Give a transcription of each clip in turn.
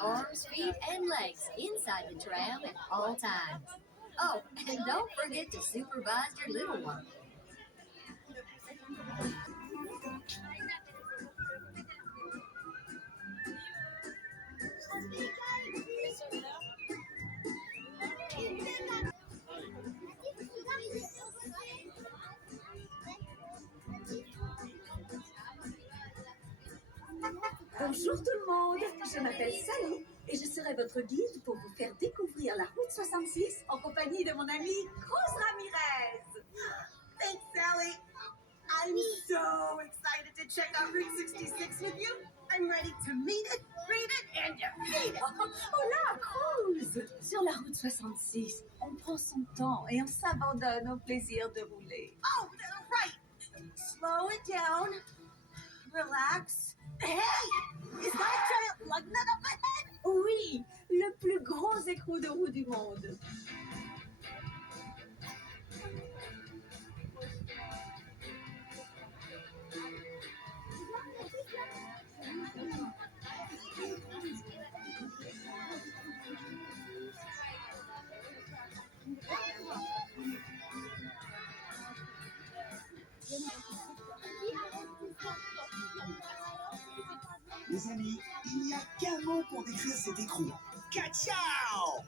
arms, feet, and legs inside the tram at all times. Oh, and don't forget to supervise your little one. Bonjour tout le monde, je m'appelle Sally et je serai votre guide pour vous faire découvrir la route 66 en compagnie de mon amie Cruz Ramirez. Thanks, Sally. I'm so excited to check out Route 66 with you. I'm ready to meet it, read it, and defeat it. Hola, Cruz! Sur la route 66, on prend son temps et on s'abandonne au plaisir de rouler. Oh, right. Slow it down. Relax. Hey! Is that a giant lug nut up ahead? Oui, le plus gros écrou de roue du monde. Les amis, il n'y a qu'un mot pour décrire cet écrou. Ka-ciao!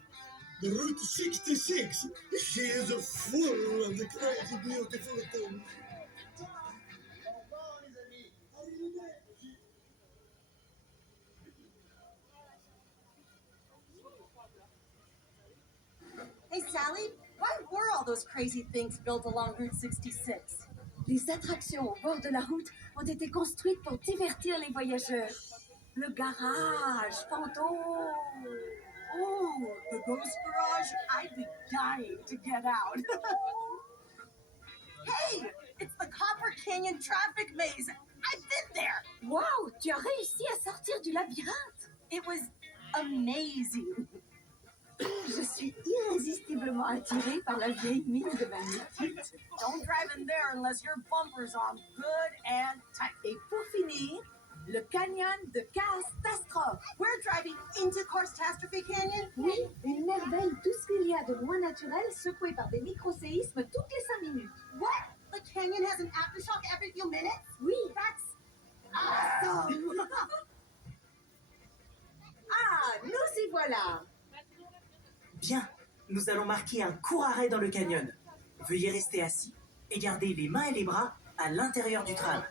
The Route 66. She is full of the crazy beautiful things. Hey, Sally, why were all those crazy things built along Route 66? Les attractions au bord de la route ont été construites pour divertir les voyageurs. Le garage fantôme. Ooh, the ghost garage? I'd be dying to get out. Hey, it's the Copper Canyon traffic maze. I've been there. Wow, tu as réussi à sortir du labyrinthe. It was amazing. Je suis irrésistiblement attirée par la vieille mine de magnétite. Don't drive in there unless your bumper's on good and tight. Et pour finir, le canyon de catastrophe. We're driving into Catastrophe Canyon? Oui, une merveille, tout ce qu'il y a de moins naturel, secoué par des micro-séismes toutes les 5 minutes. What? The canyon has an aftershock every few minutes? Oui. That's awesome! Ah, nous y voilà. Bien, nous allons marquer un court arrêt dans le canyon. Veuillez rester assis et garder les mains et les bras à l'intérieur du tram.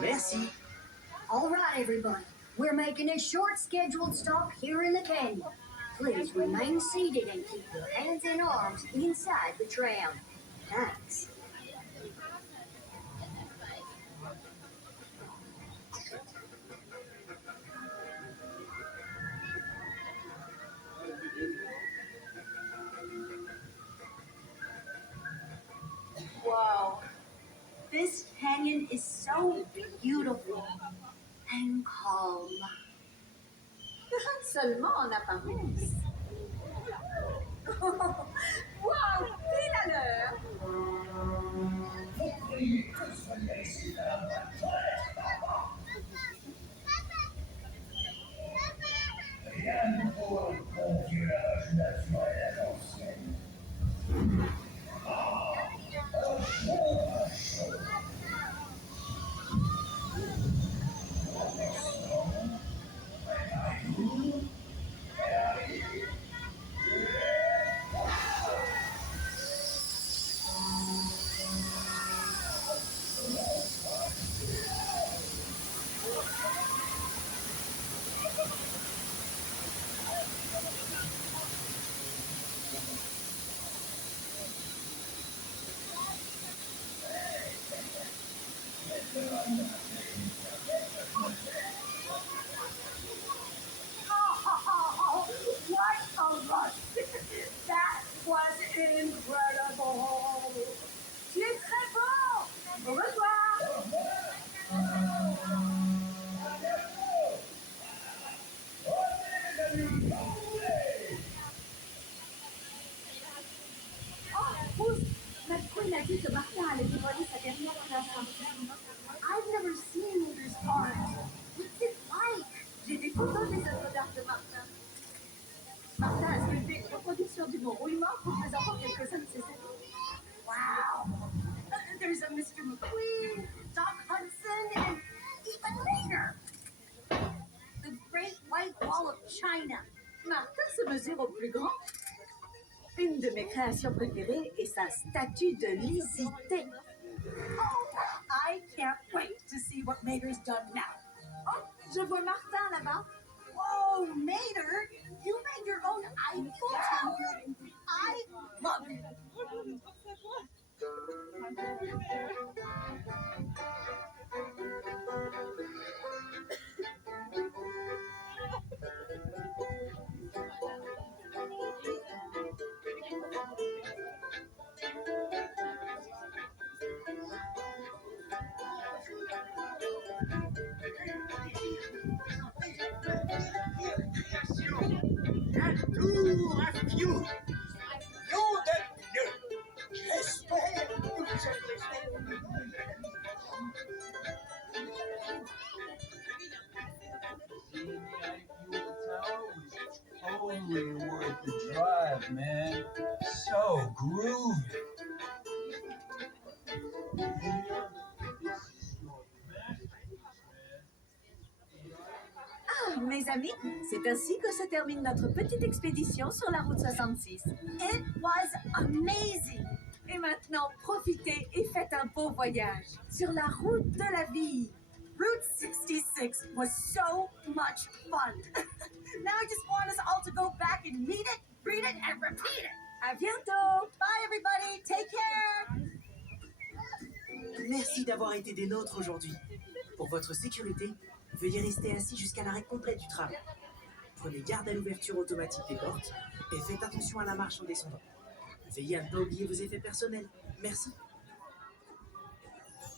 Merci. All right, everybody. We're making a short scheduled stop here in the canyon. Please remain seated and keep your hands and arms inside the tram. Thanks. Wow, this canyon is so beautiful and calm. Seulement en apparence. Wow, pile à l'heure. Rien pour le confiage naturel à l'ancienne. Oh, what a rush! That was incredible! Tu es très bon! Au revoir! Oh, Bruce, McQueen a dit que Martin allait dévoiler sa dernière création. I've never seen these cars. What's it like? J'ai des photos des œuvres d'art de Martin. sur du bon roulement pour présentant quelques-uns de ses amis. Wow! There's a Mr. McQueen, Doc Hudson, and even later, the Great White Wall of China. Martin se mesure au plus grand. Une de mes créations préférées est sa statue de lysité. Oh, I can't wait to see what Mater's done now. Oh, je vois Martin là-bas. Whoa, Mater, you made your own Eiffel Tower? I love it. Tour à Fiu. Nom de Dieu. J'espère que vous êtes Totally worth the drive, man. So groovy. Ah, mes amis, c'est ainsi que se termine notre petite expédition sur la route 66. It was amazing! Et maintenant, profitez et faites un beau voyage sur la route de la vie. Route 66 was so much fun. Now I just want us all to go back and meet it, read it, and repeat it. À bientôt! Bye everybody! Take care! Merci d'avoir été des nôtres aujourd'hui. Pour votre sécurité, veuillez rester assis jusqu'à l'arrêt complet du tram. Prenez garde à l'ouverture automatique des portes et faites attention à la marche en descendant. Veillez à ne pas oublier vos effets personnels. Merci.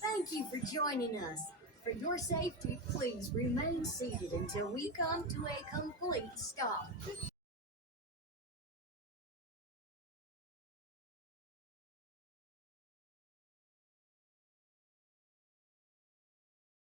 Thank you for joining us. For your safety, please remain seated until we come to a complete stop.